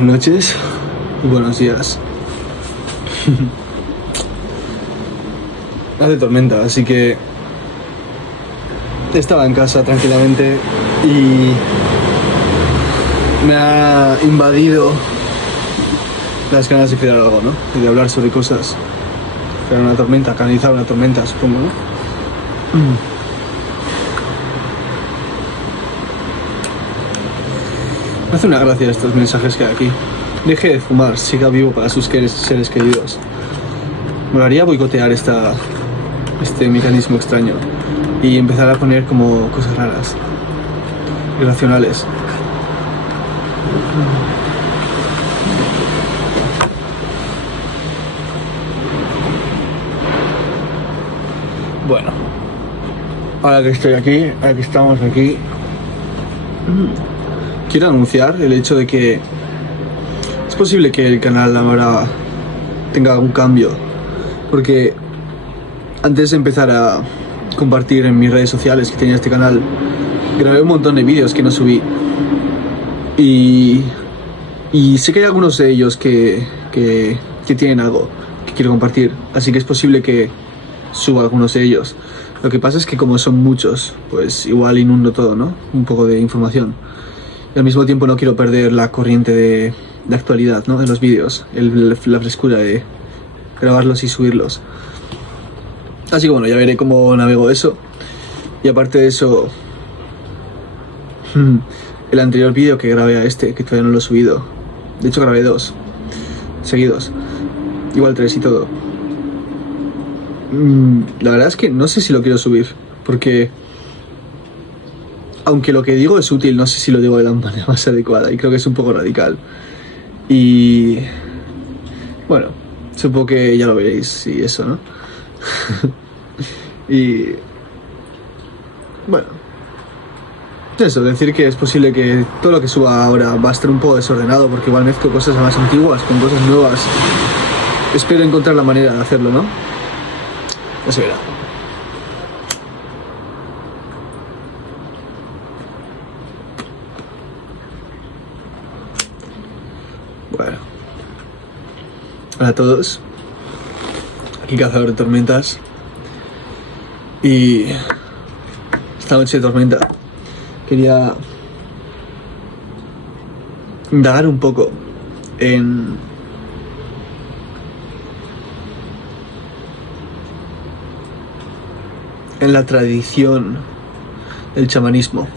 Buenas noches y buenos días. Hace tormenta, así que estaba en casa tranquilamente y me ha invadido las ganas de crear algo, ¿no? Y de hablar sobre cosas. Crear una tormenta, canalizar una tormenta, supongo, ¿no? Me hace una gracia estos mensajes que hay aquí. Deje de fumar, siga vivo para sus seres queridos. Me haría boicotear este mecanismo extraño y empezar a poner como cosas raras, irracionales. Bueno, ahora que estoy aquí, ahora que estamos aquí, quiero anunciar el hecho de que es posible que el canal ahora tenga algún cambio, porque antes de empezar a compartir en mis redes sociales que tenía este canal, grabé un montón de vídeos que no subí y sé que hay algunos de ellos que tienen algo que quiero compartir, así que es posible que suba algunos de ellos. Lo que pasa es que como son muchos, pues igual inundo todo, ¿no? Un poco de información. Y al mismo tiempo no quiero perder la corriente de actualidad, ¿no? De los vídeos, la frescura de grabarlos y subirlos. Así que bueno, ya veré cómo navego eso. Y aparte de eso, el anterior vídeo que grabé a este, que todavía no lo he subido. De hecho grabé 2 seguidos, igual 3 y todo. La verdad es que no sé si lo quiero subir, porque aunque lo que digo es útil, no sé si lo digo de la manera más adecuada y creo que es un poco radical. Y bueno, supongo que ya lo veréis y eso, ¿no? Y bueno, eso, decir que es posible que todo lo que suba ahora va a estar un poco desordenado, porque igual mezclo cosas más antiguas con cosas nuevas. Espero encontrar la manera de hacerlo, ¿no? Ya se verá. Bueno. Hola a todos. Aquí Cazador de Tormentas. Y esta noche de tormenta quería indagar un poco en la tradición del chamanismo.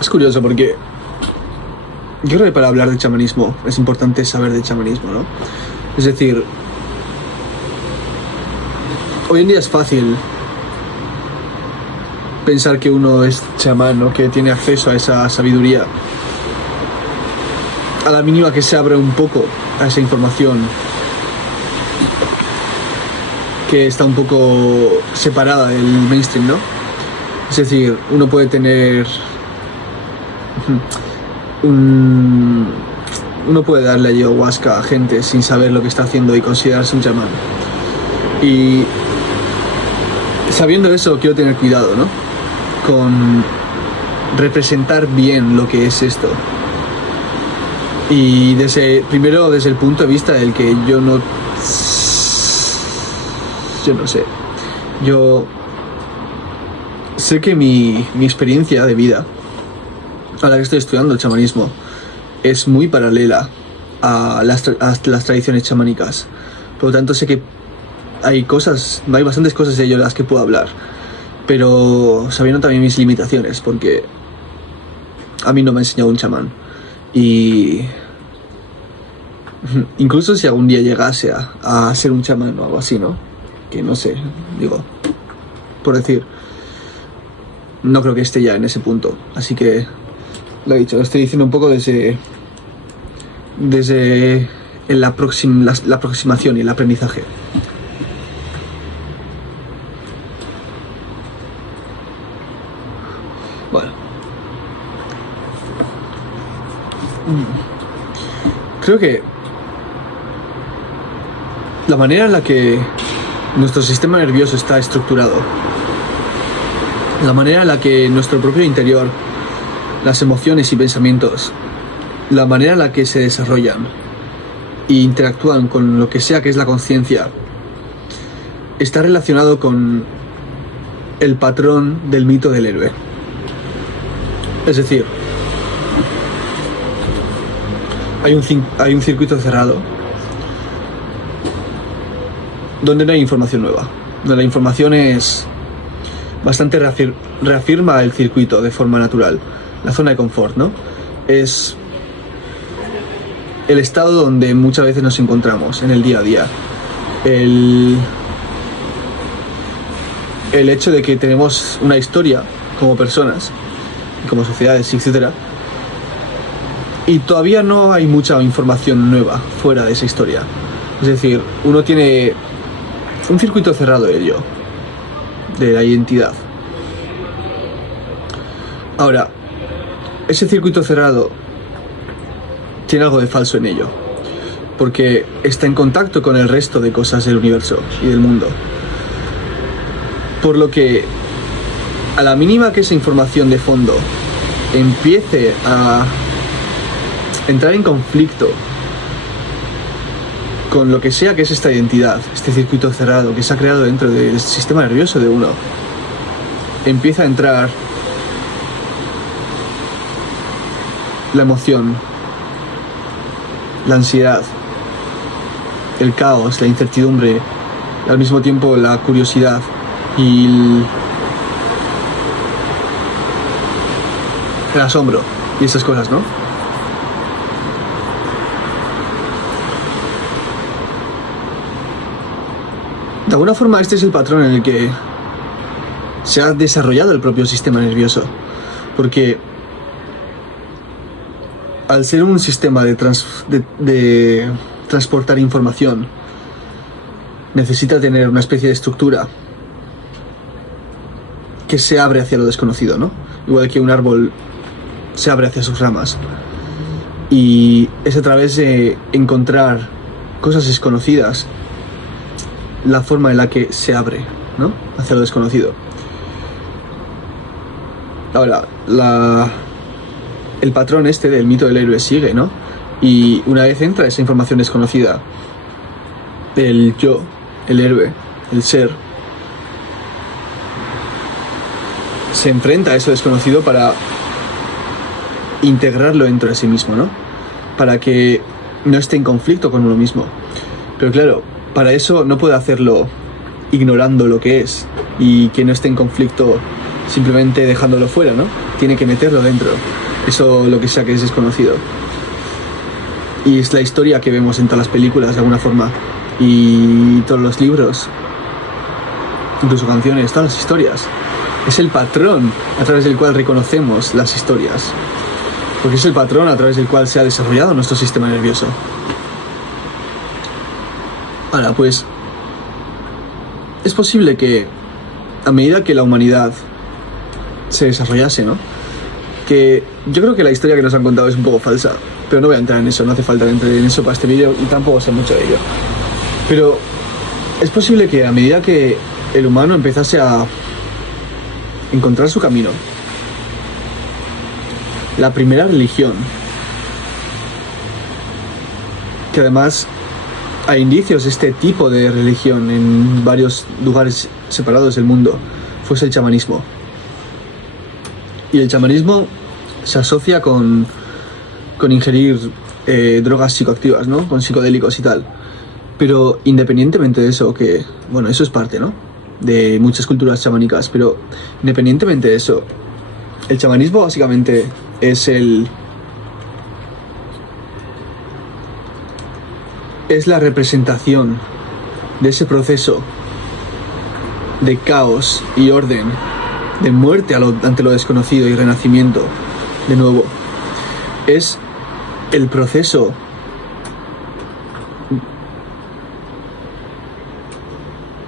Es curioso porque yo creo que para hablar de chamanismo es importante saber de chamanismo, ¿no? Es decir, hoy en día es fácil pensar que uno es chamán, ¿no? Que tiene acceso a esa sabiduría. A la mínima que se abre un poco a esa información que está un poco separada del mainstream, ¿no? Es decir, uno puede tener uno puede darle ayahuasca a gente sin saber lo que está haciendo y considerarse un chamán. Y sabiendo eso, quiero tener cuidado, ¿no? Con representar bien lo que es esto. Y primero desde el punto de vista del que yo no sé. Yo sé que mi experiencia de vida, a la que estoy estudiando el chamanismo, es muy paralela a las tradiciones chamánicas. Por lo tanto, sé que hay bastantes cosas de ello de las que puedo hablar, pero sabiendo también mis limitaciones, porque a mí no me ha enseñado un chamán. Y incluso si algún día llegase a ser un chamán o algo así, ¿no? Que no sé, digo, por decir, no creo que esté ya en ese punto. Así que, lo he dicho, lo estoy diciendo un poco desde la aproximación y el aprendizaje. Bueno. Creo que la manera en la que nuestro sistema nervioso está estructurado la manera en la que nuestro propio interior, las emociones y pensamientos, la manera en la que se desarrollan e interactúan con lo que sea que es la conciencia, está relacionado con el patrón del mito del héroe. Es decir, hay un circuito cerrado donde no hay información nueva, donde la información es bastante reafirma el circuito de forma natural, la zona de confort, ¿no? Es el estado donde muchas veces nos encontramos en el día a día. El hecho de que tenemos una historia como personas, como sociedades, etc. Y todavía no hay mucha información nueva fuera de esa historia. Es decir, uno tiene un circuito cerrado de ello, de la identidad. Ahora, ese circuito cerrado tiene algo de falso en ello, porque está en contacto con el resto de cosas del universo y del mundo. Por lo que, a la mínima que esa información de fondo empiece a entrar en conflicto con lo que sea que es esta identidad, este circuito cerrado que se ha creado dentro del sistema nervioso de uno, empieza a entrar la emoción, la ansiedad, el caos, la incertidumbre, y al mismo tiempo la curiosidad y el asombro y esas cosas, ¿no? De alguna forma este es el patrón en el que se ha desarrollado el propio sistema nervioso, porque al ser un sistema de transportar información, necesita tener una especie de estructura que se abre hacia lo desconocido, ¿no? Igual que un árbol se abre hacia sus ramas. Y es a través de encontrar cosas desconocidas la forma en la que se abre, ¿no? Hacia lo desconocido. Ahora, el patrón este del mito del héroe sigue, ¿no? Y una vez entra esa información desconocida, el yo, el héroe, el ser, se enfrenta a eso desconocido para integrarlo dentro de sí mismo, ¿no? Para que no esté en conflicto con uno mismo. Pero claro, para eso no puede hacerlo ignorando lo que es y que no esté en conflicto simplemente dejándolo fuera, ¿no? Tiene que meterlo dentro. Eso, lo que sea que es desconocido. Y es la historia que vemos en todas las películas de alguna forma, y todos los libros, incluso canciones, todas las historias. Es el patrón a través del cual reconocemos las historias, porque es el patrón a través del cual se ha desarrollado nuestro sistema nervioso. Ahora, pues, es posible que a medida que la humanidad se desarrollase, ¿no? Que yo creo que la historia que nos han contado es un poco falsa, pero no voy a entrar en eso, no hace falta entrar en eso para este vídeo y tampoco sé mucho de ello. Pero es posible que a medida que el humano empezase a encontrar su camino, la primera religión, que además hay indicios de este tipo de religión en varios lugares separados del mundo, fuese el chamanismo. Y el chamanismo se asocia con ingerir drogas psicoactivas, ¿no? Con psicodélicos y tal. Pero independientemente de eso, que, bueno, eso es parte, ¿no? De muchas culturas chamánicas, pero independientemente de eso, el chamanismo básicamente es la representación de ese proceso de caos y orden, de muerte ante lo desconocido y renacimiento de nuevo. Es el proceso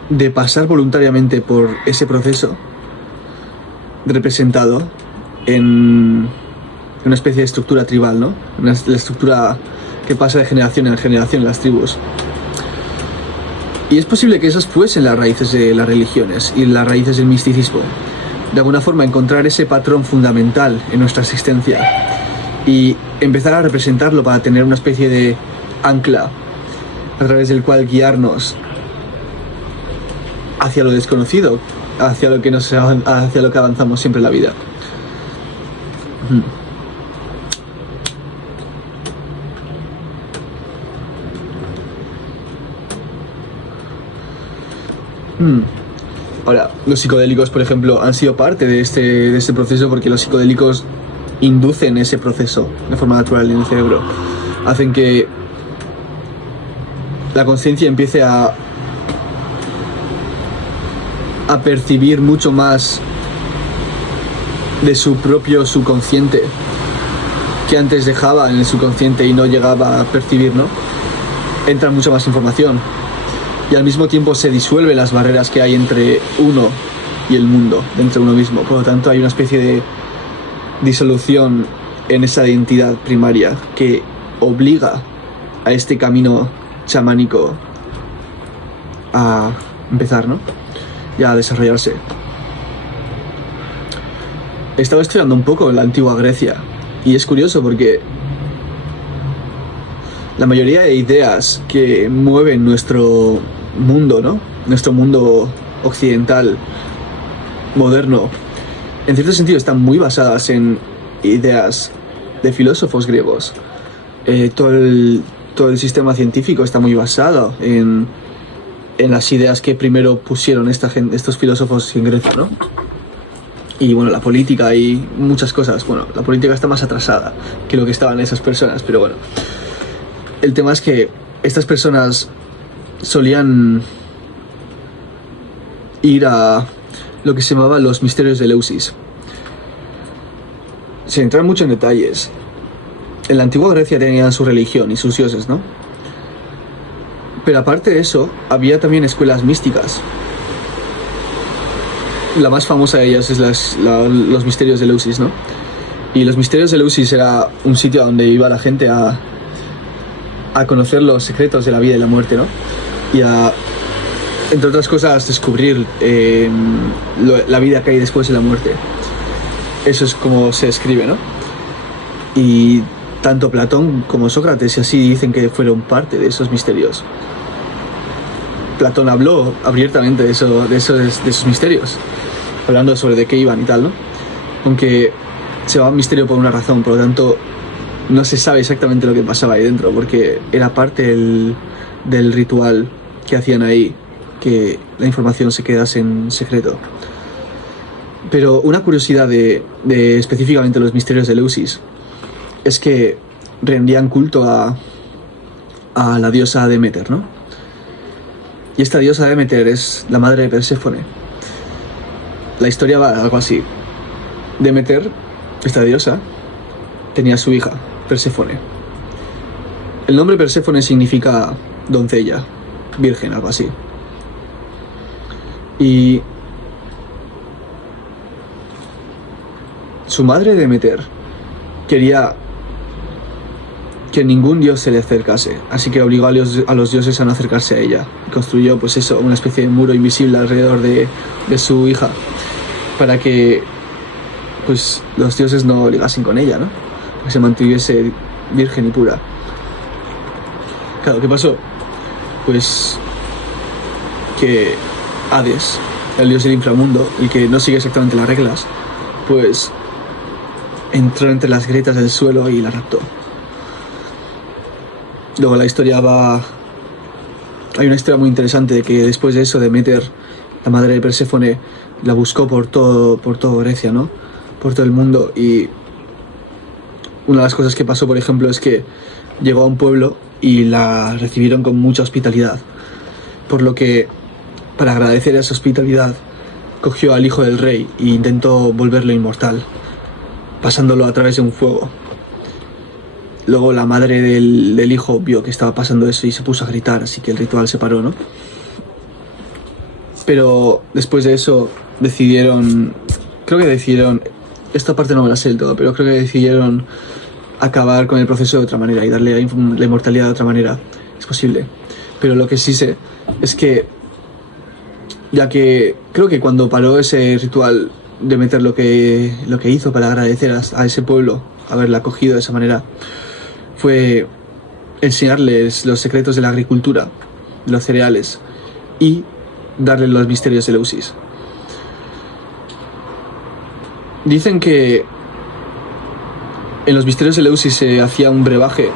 de pasar voluntariamente por ese proceso representado en una especie de estructura tribal, ¿no? La estructura que pasa de generación en generación en las tribus. Y es posible que esas fuesen las raíces de las religiones y las raíces del misticismo, de alguna forma encontrar ese patrón fundamental en nuestra existencia y empezar a representarlo para tener una especie de ancla a través del cual guiarnos hacia lo desconocido, hacia lo que avanzamos siempre en la vida. Ahora, los psicodélicos, por ejemplo, han sido parte de este proceso, porque los psicodélicos inducen ese proceso de forma natural en el cerebro. Hacen que la conciencia empiece a percibir mucho más de su propio subconsciente que antes dejaba en el subconsciente y no llegaba a percibir, ¿no? Entra mucha más información y al mismo tiempo se disuelven las barreras que hay entre uno y el mundo, dentro de uno mismo. Por lo tanto, hay una especie de disolución en esa identidad primaria que obliga a este camino chamánico a empezar, ¿no? Y a desarrollarse. He estado estudiando un poco en la antigua Grecia y es curioso porque la mayoría de ideas que mueven nuestro mundo, ¿no? Nuestro mundo occidental, moderno, en cierto sentido están muy basadas en ideas de filósofos griegos. Todo el sistema científico está muy basado en las ideas que primero pusieron estos filósofos en Grecia, ¿no? Y bueno, la política y muchas cosas. Bueno, la política está más atrasada que lo que estaban esas personas, pero bueno. El tema es que estas personas solían ir a lo que se llamaba los misterios de Eleusis. Sin entrar mucho en detalles, en la antigua Grecia tenían su religión y sus dioses, ¿no? Pero aparte de eso, había también escuelas místicas. La más famosa de ellas es los misterios de Eleusis, ¿no? Y los misterios de Eleusis era un sitio donde iba la gente a conocer los secretos de la vida y la muerte, ¿no? Y a, entre otras cosas, descubrir la vida que hay después de la muerte. Eso es como se escribe, ¿no? Y tanto Platón como Sócrates y así dicen que fueron parte de esos misterios. Platón habló abiertamente de esos misterios, hablando sobre de qué iban y tal, ¿no? Aunque se llama misterio por una razón, por lo tanto no se sabe exactamente lo que pasaba ahí dentro, porque era parte del ritual que hacían ahí, que la información se quedase en secreto. Pero una curiosidad de específicamente los misterios de Eleusis es que rendían culto a la diosa Demeter, ¿no? Y esta diosa Demeter es la madre de Perséfone. La historia va algo así. Demeter, esta diosa, tenía a su hija, Perséfone. El nombre Perséfone significa doncella, virgen, algo así. Y su madre Demeter quería que ningún dios se le acercase, así que obligó a los dioses a no acercarse a ella. Y construyó, pues eso, una especie de muro invisible alrededor de su hija, para que pues los dioses no ligasen con ella, ¿no? Para que se mantuviese virgen y pura. Claro, ¿qué pasó? Pues que Hades, el dios del inframundo, y que no sigue exactamente las reglas, pues entró entre las grietas del suelo y la raptó. Luego la historia va... Hay una historia muy interesante de que después de eso Demeter, la madre de Perséfone, la buscó por todo Grecia, ¿no? Por todo el mundo, y una de las cosas que pasó, por ejemplo, es que llegó a un pueblo y la recibieron con mucha hospitalidad, por lo que, para agradecer esa hospitalidad, cogió al hijo del rey e intentó volverlo inmortal, pasándolo a través de un fuego. Luego la madre del hijo vio que estaba pasando eso y se puso a gritar, así que el ritual se paró, ¿no? Pero después de eso decidieron, esta parte no me la sé del todo, pero creo que decidieron acabar con el proceso de otra manera y darle la inmortalidad de otra manera. Es posible. Pero lo que sí sé es que, ya que creo que cuando paró ese ritual Demeter lo que hizo para agradecer a ese pueblo haberla acogido de esa manera fue enseñarles los secretos de la agricultura, de los cereales, y darles los misterios de Eleusis. Dicen que en los misterios de Eleusis se hacía un brebaje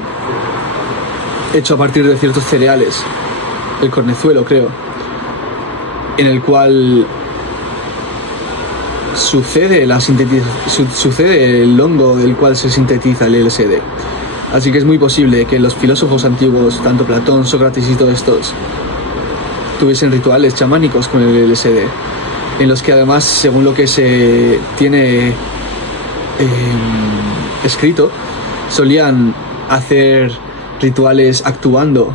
hecho a partir de ciertos cereales, el cornezuelo creo, en el cual sucede el hongo del cual se sintetiza el LSD. Así que es muy posible que los filósofos antiguos, tanto Platón, Sócrates y todos estos, tuviesen rituales chamánicos con el LSD, en los que además, según lo que se tiene escrito, solían hacer rituales actuando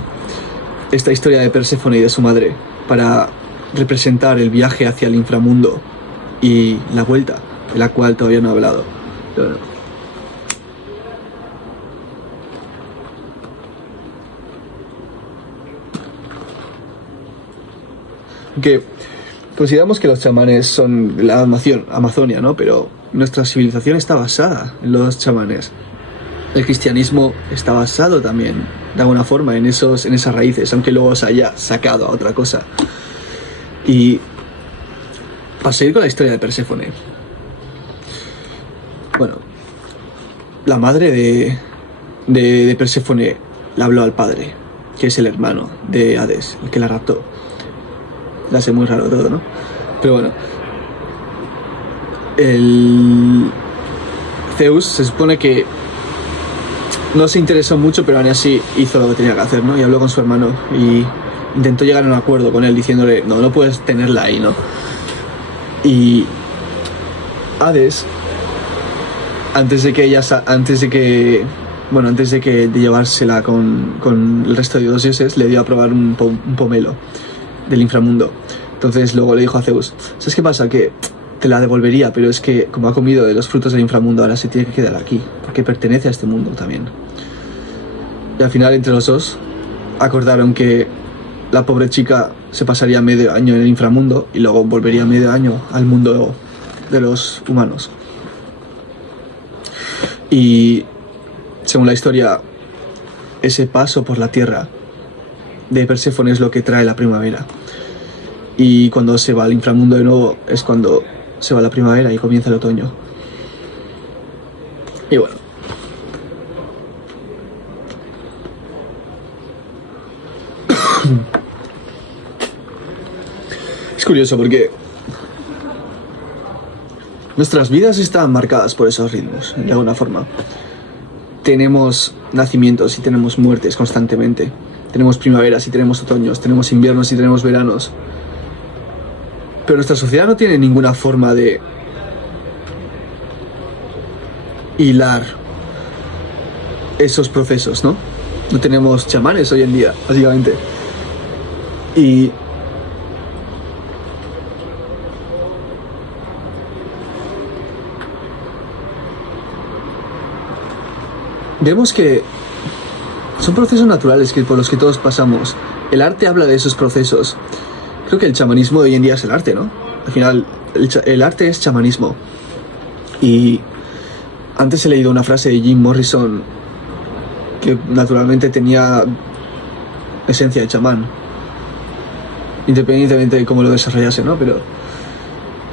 esta historia de Perséfone y de su madre para representar el viaje hacia el inframundo y la vuelta, de la cual todavía no he hablado. Pero bueno. Que consideramos que los chamanes son la Amazonia, ¿no? Pero nuestra civilización está basada en los chamanes. El cristianismo está basado también, de alguna forma, en esas raíces, aunque luego se haya sacado a otra cosa. Y para seguir con la historia de Perséfone, bueno, la madre de Perséfone le habló al padre, que es el hermano de Hades, el que la raptó. La hace muy raro todo, ¿no? Pero bueno, el Zeus se supone que no se interesó mucho, pero aún así hizo lo que tenía que hacer, ¿no? Y habló con su hermano y intentó llegar a un acuerdo con él, diciéndole, no puedes tenerla ahí, ¿no? Y Hades, antes de llevársela con el resto de los dioses, le dio a probar un pomelo del inframundo. Entonces luego le dijo a Zeus, ¿sabes qué pasa? Que te la devolvería, pero es que como ha comido de los frutos del inframundo, ahora se tiene que quedar aquí, porque pertenece a este mundo también. Y al final, entre los dos, acordaron que la pobre chica se pasaría medio año en el inframundo y luego volvería medio año al mundo de los humanos. Y según la historia, ese paso por la tierra de Perséfone es lo que trae la primavera. Y cuando se va al inframundo de nuevo es cuando se va la primavera y comienza el otoño. Y bueno. Es curioso porque nuestras vidas están marcadas por esos ritmos, de alguna forma. Tenemos nacimientos y tenemos muertes constantemente. Tenemos primaveras y tenemos otoños, tenemos inviernos y tenemos veranos. Pero nuestra sociedad no tiene ninguna forma de hilar esos procesos, ¿no? No tenemos chamanes hoy en día, básicamente. Y vemos que son procesos naturales por los que todos pasamos. El arte habla de esos procesos. Creo que el chamanismo de hoy en día es el arte, ¿no? Al final, el arte es chamanismo. Y antes he leído una frase de Jim Morrison que naturalmente tenía esencia de chamán, independientemente de cómo lo desarrollase, ¿no? Pero...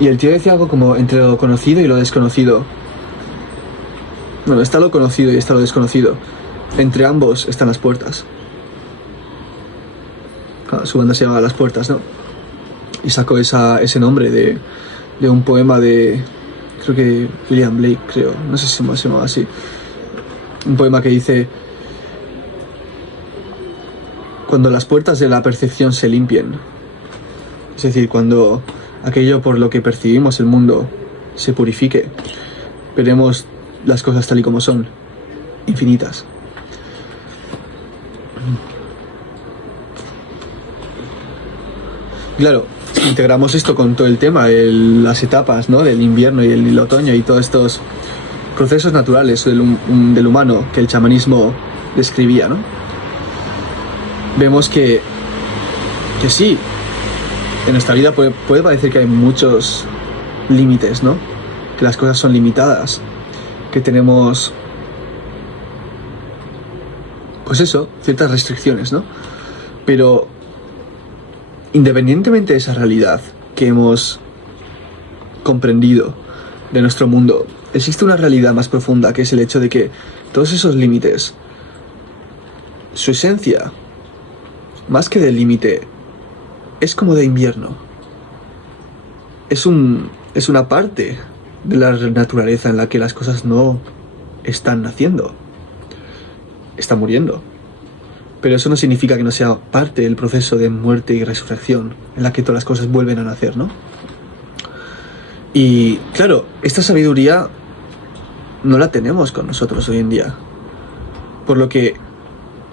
y el tío decía algo como entre lo conocido y lo desconocido. Bueno, está lo conocido y está lo desconocido. Entre ambos están las puertas. Su banda se llama Las Puertas, ¿no? Y sacó ese nombre de un poema de... creo que William Blake, creo. No sé si se llama así. Un poema que dice: cuando las puertas de la percepción se limpien, es decir, cuando aquello por lo que percibimos el mundo se purifique, veremos las cosas tal y como son, infinitas. Claro, si integramos esto con todo el tema, las etapas, ¿no? Del invierno y el otoño y todos estos procesos naturales del humano que el chamanismo describía, ¿no? Vemos que sí, en nuestra vida puede parecer que hay muchos límites, ¿no? Que las cosas son limitadas, que tenemos, pues eso, ciertas restricciones, ¿no? Pero independientemente de esa realidad que hemos comprendido de nuestro mundo, existe una realidad más profunda, que es el hecho de que todos esos límites, su esencia, más que de límite, es como de invierno. Es una parte de la naturaleza en la que las cosas no están naciendo, están muriendo. Pero eso no significa que no sea parte del proceso de muerte y resurrección, en la que todas las cosas vuelven a nacer, ¿no? Y claro, esta sabiduría no la tenemos con nosotros hoy en día, por lo que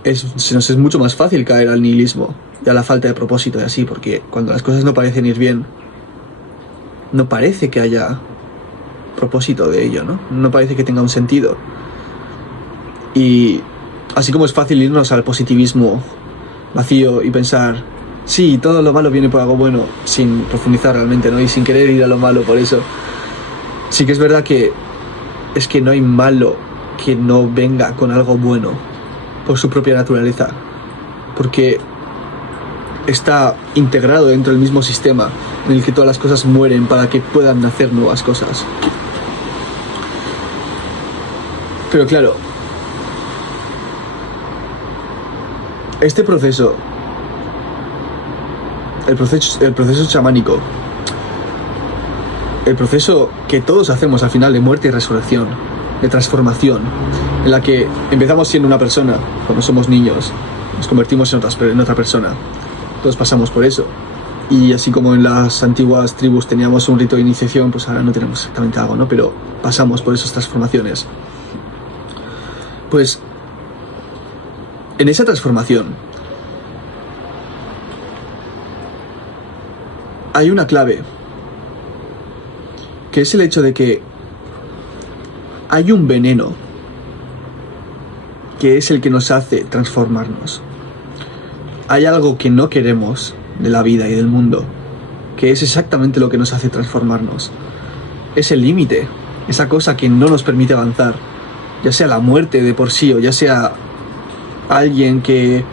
se nos es mucho más fácil caer al nihilismo y a la falta de propósito y así, porque cuando las cosas no parecen ir bien, no parece que haya propósito de ello, ¿no? No parece que tenga un sentido. Y así como es fácil irnos al positivismo vacío y pensar, sí, todo lo malo viene por algo bueno, sin profundizar realmente, ¿no? Y sin querer ir a lo malo por eso. Sí que es verdad que es que no hay malo que no venga con algo bueno por su propia naturaleza, porque está integrado dentro del mismo sistema en el que todas las cosas mueren para que puedan nacer nuevas cosas. Pero claro, este proceso, el proceso chamánico, el proceso que todos hacemos al final de muerte y resurrección, de transformación, en la que empezamos siendo una persona cuando somos niños, nos convertimos en otra persona. Todos pasamos por eso. Y así como en las antiguas tribus teníamos un rito de iniciación, pues ahora no tenemos exactamente algo, ¿no? Pero pasamos por esas transformaciones. Pues en esa transformación hay una clave, que es el hecho de que hay un veneno que es el que nos hace transformarnos. Hay algo que no queremos de la vida y del mundo, que es exactamente lo que nos hace transformarnos. Es el límite, esa cosa que no nos permite avanzar, ya sea la muerte de por sí, o ya sea alguien que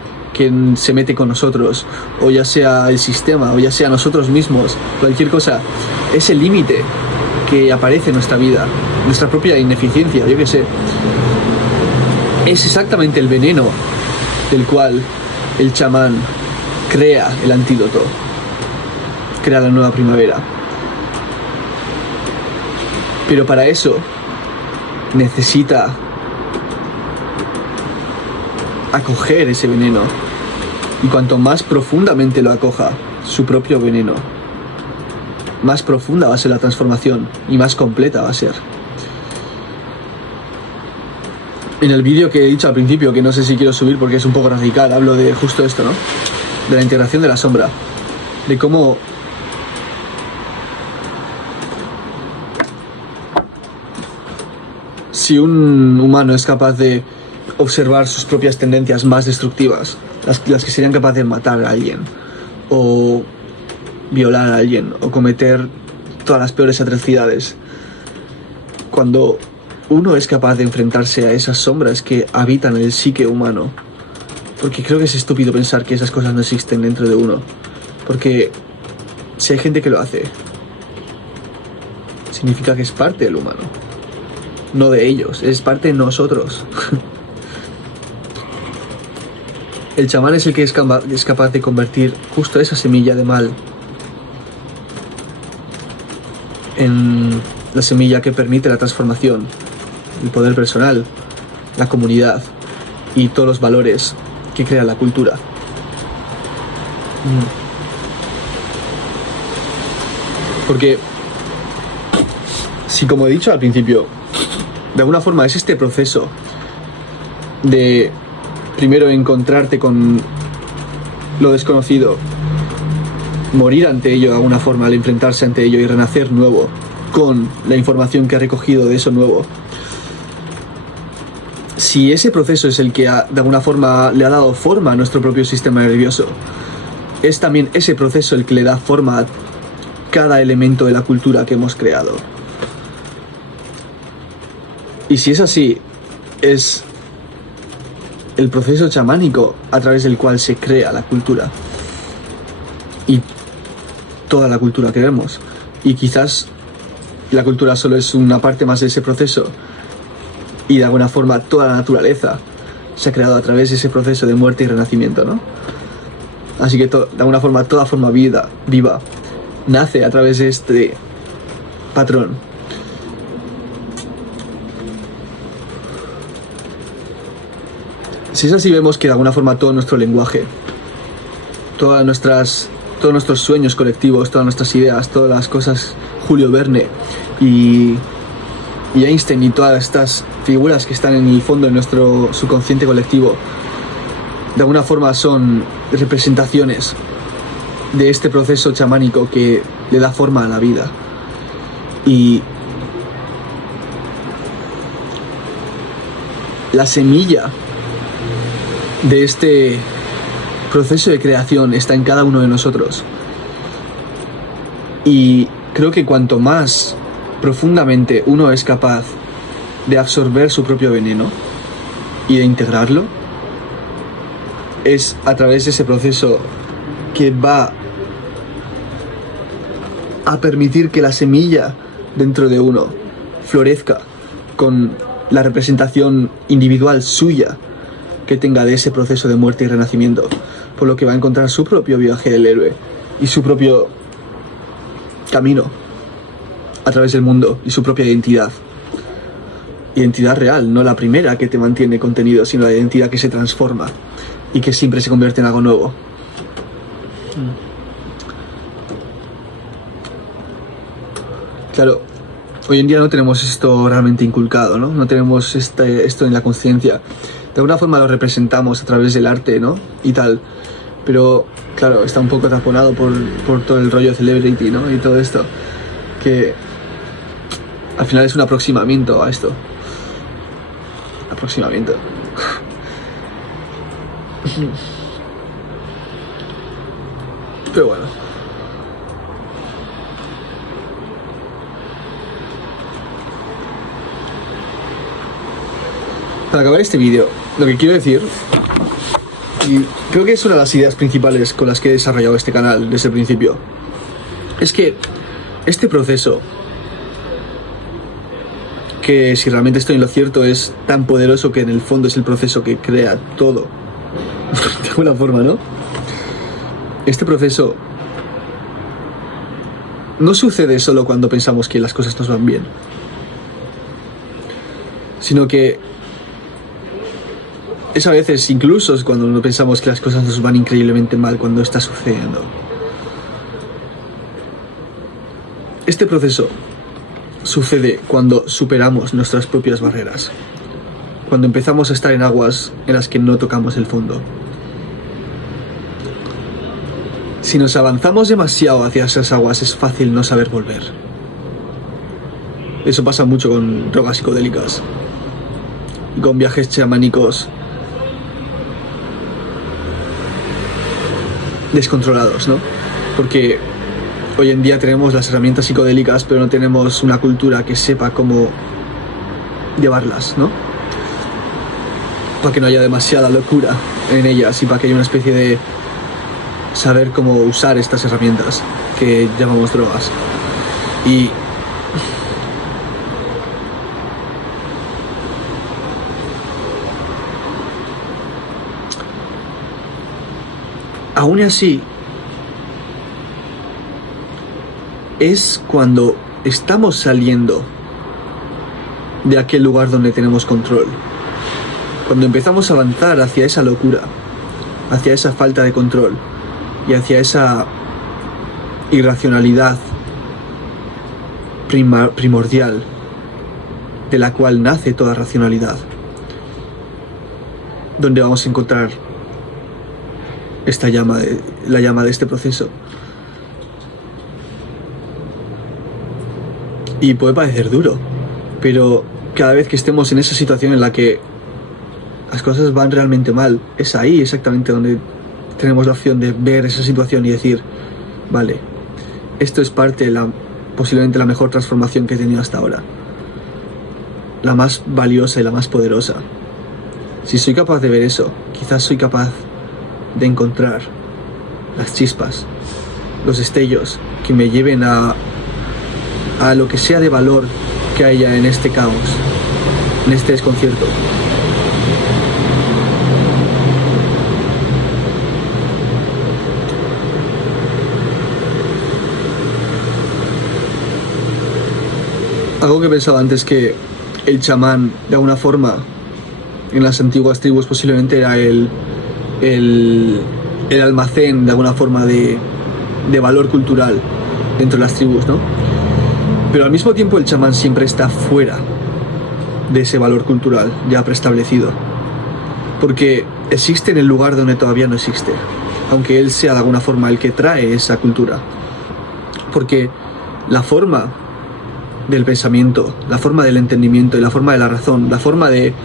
se mete con nosotros, o ya sea el sistema, o ya sea nosotros mismos, cualquier cosa. Es el límite que aparece en nuestra vida, nuestra propia ineficiencia, yo qué sé. Es exactamente el veneno del cual el chamán crea el antídoto, crea la nueva primavera. Pero para eso necesita acoger ese veneno, y cuanto más profundamente lo acoja, su propio veneno, más profunda va a ser la transformación y más completa va a ser. En el vídeo que he dicho al principio, que no sé si quiero subir porque es un poco radical, hablo de justo esto, ¿no? De la integración de la sombra, de cómo si un humano es capaz de observar sus propias tendencias más destructivas, las que serían capaces de matar a alguien, o violar a alguien, o cometer todas las peores atrocidades, cuando uno es capaz de enfrentarse a esas sombras que habitan el psique humano, porque creo que es estúpido pensar que esas cosas no existen dentro de uno, porque si hay gente que lo hace, significa que es parte del humano, no de ellos, es parte de nosotros. El chamán es el que es capaz de convertir justo esa semilla de mal en la semilla que permite la transformación, el poder personal, la comunidad y todos los valores que crea la cultura. Porque si, como he dicho al principio, de alguna forma es este proceso de primero encontrarte con lo desconocido, morir ante ello de alguna forma al enfrentarse ante ello y renacer nuevo con la información que ha recogido de eso nuevo. Si ese proceso es el que de alguna forma le ha dado forma a nuestro propio sistema nervioso, es también ese proceso el que le da forma cada elemento de la cultura que hemos creado. Y si es así, es el proceso chamánico a través del cual se crea la cultura. Y toda la cultura que vemos. Y quizás la cultura solo es una parte más de ese proceso. Y de alguna forma toda la naturaleza se ha creado a través de ese proceso de muerte y renacimiento, ¿no? Así que de alguna forma toda forma viva nace a través de este patrón. Si es así, vemos que de alguna forma todo nuestro lenguaje, todos nuestros sueños colectivos, todas nuestras ideas, todas las cosas, Julio Verne y Einstein y todas estas figuras que están en el fondo de nuestro subconsciente colectivo, de alguna forma son representaciones de este proceso chamánico que le da forma a la vida. Y la semilla de este proceso de creación está en cada uno de nosotros. Y creo que cuanto más profundamente uno es capaz de absorber su propio veneno y de integrarlo, es a través de ese proceso que va a permitir que la semilla dentro de uno florezca con la representación individual suya que tenga de ese proceso de muerte y renacimiento, por lo que va a encontrar su propio viaje del héroe y su propio camino a través del mundo y su propia identidad real, no la primera que te mantiene contenido, sino la identidad que se transforma y que siempre se convierte en algo nuevo. Claro, hoy en día no tenemos esto realmente inculcado, ¿no? No tenemos esto en la conciencia. De alguna forma lo representamos a través del arte, ¿no? Y tal. Pero, claro, está un poco taponado por todo el rollo celebrity, ¿no? Y todo esto. Que al final es un aproximamiento a esto. Aproximamiento. Pero bueno. Para acabar este vídeo, lo que quiero decir, y creo que es una de las ideas principales con las que he desarrollado este canal desde el principio, es que este proceso, que si realmente estoy en lo cierto es tan poderoso que en el fondo es el proceso que crea todo, de alguna forma, ¿no? Este proceso no sucede solo cuando pensamos que las cosas nos van bien, sino que es a veces incluso cuando no pensamos que las cosas nos van increíblemente mal cuando está sucediendo. Este proceso sucede cuando superamos nuestras propias barreras, cuando empezamos a estar en aguas en las que no tocamos el fondo. Si nos avanzamos demasiado hacia esas aguas es fácil no saber volver. Eso pasa mucho con drogas psicodélicas y con viajes chamánicos descontrolados, ¿no? Porque hoy en día tenemos las herramientas psicodélicas, pero no tenemos una cultura que sepa cómo llevarlas, ¿no? Para que no haya demasiada locura en ellas y para que haya una especie de saber cómo usar estas herramientas que llamamos drogas. Y aún así, es cuando estamos saliendo de aquel lugar donde tenemos control, cuando empezamos a avanzar hacia esa locura, hacia esa falta de control y hacia esa irracionalidad primordial de la cual nace toda racionalidad, donde vamos a encontrar la llama de este proceso. Y puede parecer duro, pero cada vez que estemos en esa situación en la que las cosas van realmente mal, es ahí exactamente donde tenemos la opción de ver esa situación y decir, vale, esto es parte de posiblemente la mejor transformación que he tenido hasta ahora. La más valiosa y la más poderosa. Si soy capaz de ver eso, quizás soy capaz de encontrar las chispas, los destellos que me lleven a lo que sea de valor que haya en este caos, en este desconcierto. Algo que he pensado antes, que el chamán, de alguna forma, en las antiguas tribus posiblemente era el almacén, de alguna forma, de valor cultural dentro de las tribus, ¿no? Pero al mismo tiempo el chamán siempre está fuera de ese valor cultural ya preestablecido, porque existe en el lugar donde todavía no existe, aunque él sea de alguna forma el que trae esa cultura, porque la forma del pensamiento, la forma del entendimiento y la forma de la razón, la forma de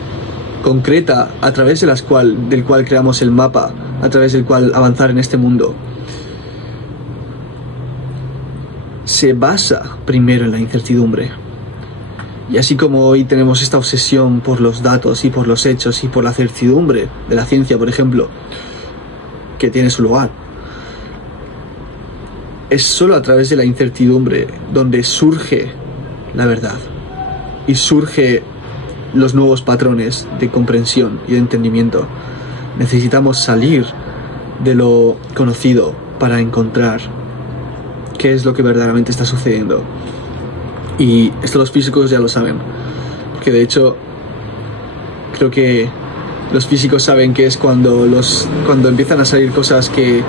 concreta a través de del cual creamos el mapa, a través del cual avanzar en este mundo, se basa primero en la incertidumbre. Y así como hoy tenemos esta obsesión por los datos y por los hechos y por la certidumbre de la ciencia, por ejemplo, que tiene su lugar, es solo a través de la incertidumbre donde surge la verdad y surge los nuevos patrones de comprensión y de entendimiento. Necesitamos salir de lo conocido para encontrar qué es lo que verdaderamente está sucediendo. Y esto los físicos ya lo saben, porque de hecho creo que los físicos saben que es cuando empiezan a salir cosas que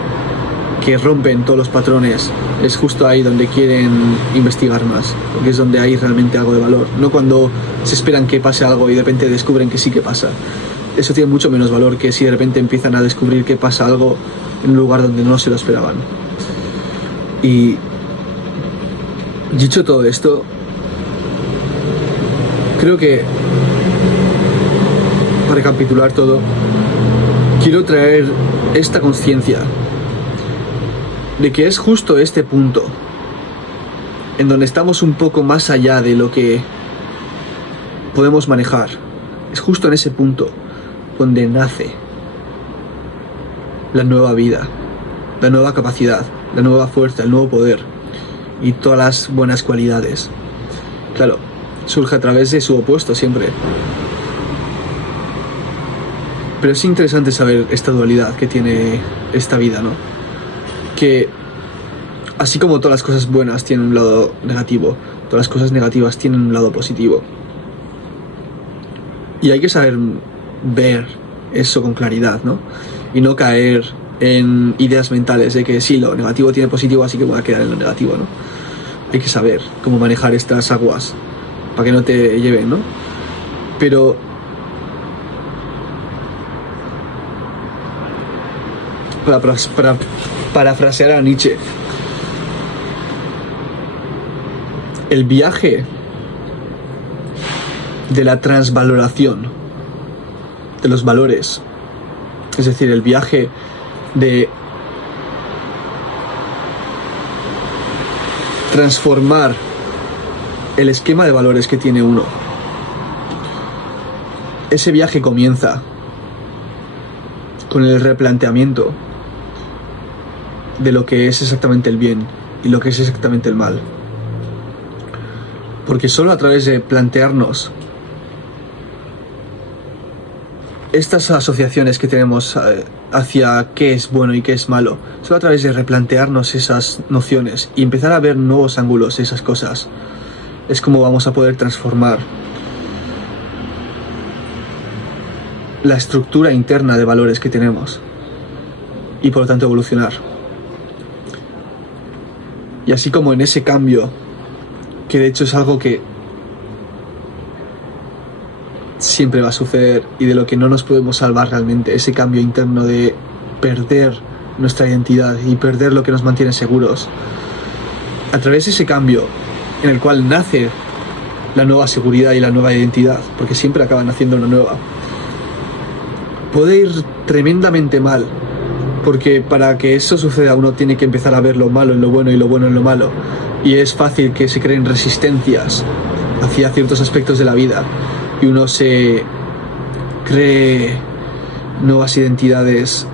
rompen todos los patrones, es justo ahí donde quieren investigar más, porque es donde hay realmente algo de valor, no cuando se esperan que pase algo y de repente descubren que sí que pasa. Eso tiene mucho menos valor que si de repente empiezan a descubrir que pasa algo en un lugar donde no se lo esperaban. Y dicho todo esto, creo que, para recapitular todo, quiero traer esta conciencia de que es justo este punto en donde estamos un poco más allá de lo que podemos manejar. Es justo en ese punto donde nace la nueva vida, la nueva capacidad, la nueva fuerza, el nuevo poder y todas las buenas cualidades. Claro, surge a través de su opuesto siempre. Pero es interesante saber esta dualidad que tiene esta vida, ¿no? Que así como todas las cosas buenas tienen un lado negativo, todas las cosas negativas tienen un lado positivo. Y hay que saber ver eso con claridad, ¿no? Y no caer en ideas mentales de que sí, lo negativo tiene positivo, así que voy a quedar en lo negativo, ¿no? Hay que saber cómo manejar estas aguas para que no te lleven, ¿no? Pero para parafrasear a Nietzsche, el viaje de la transvaloración de los valores, es decir, el viaje de transformar el esquema de valores que tiene uno, ese viaje comienza con el replanteamiento de lo que es exactamente el bien y lo que es exactamente el mal. Porque solo a través de plantearnos estas asociaciones que tenemos hacia qué es bueno y qué es malo, solo a través de replantearnos esas nociones y empezar a ver nuevos ángulos de esas cosas, es como vamos a poder transformar la estructura interna de valores que tenemos y por lo tanto evolucionar. Y así como en ese cambio, que de hecho es algo que siempre va a suceder y de lo que no nos podemos salvar realmente, ese cambio interno de perder nuestra identidad y perder lo que nos mantiene seguros, a través de ese cambio en el cual nace la nueva seguridad y la nueva identidad, porque siempre acaban naciendo una nueva, puede ir tremendamente mal porque para que eso suceda uno tiene que empezar a ver lo malo en lo bueno y lo bueno en lo malo, y es fácil que se creen resistencias hacia ciertos aspectos de la vida y uno se cree nuevas identidades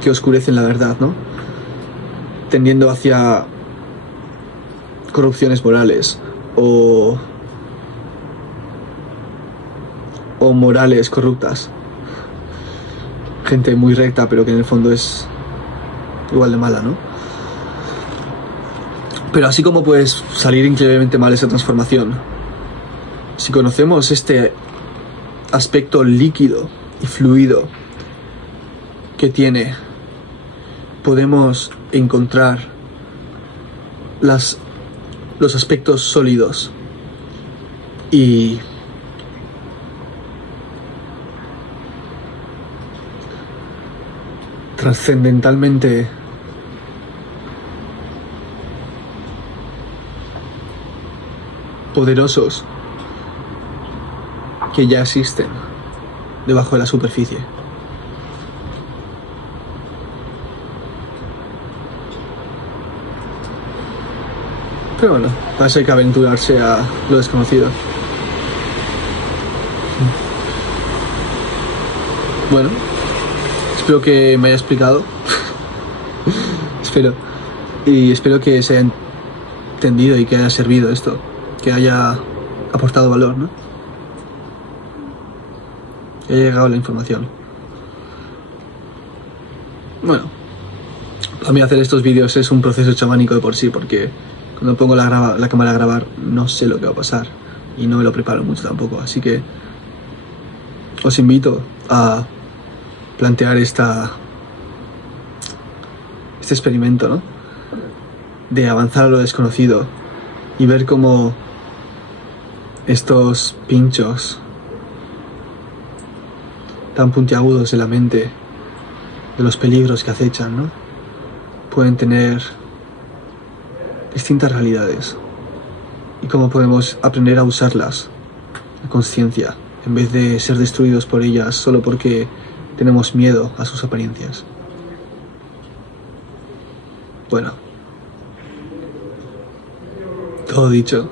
que oscurecen la verdad, ¿no? Tendiendo hacia corrupciones morales o morales corruptas. Gente muy recta, pero que en el fondo es igual de mala, ¿no? Pero así como puedes salir increíblemente mal esa transformación, si conocemos este aspecto líquido y fluido que tiene, podemos encontrar los aspectos sólidos y trascendentalmente poderosos que ya existen debajo de la superficie. Pero bueno, para eso hay que aventurarse a lo desconocido. Bueno, espero que me haya explicado. Espero. Y espero que se haya entendido y que haya servido esto. Que haya aportado valor, ¿no? Que haya llegado la información. Bueno, para mí hacer estos vídeos es un proceso chamánico de por sí, porque cuando pongo la cámara a grabar no sé lo que va a pasar y no me lo preparo mucho tampoco, así que os invito a plantear este experimento, ¿no? De avanzar a lo desconocido y ver cómo estos pinchos tan puntiagudos de la mente, de los peligros que acechan, ¿no? Pueden tener distintas realidades y cómo podemos aprender a usarlas a conciencia en vez de ser destruidos por ellas solo porque tenemos miedo a sus apariencias. Bueno, todo dicho.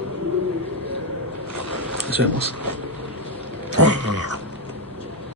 Nos vemos.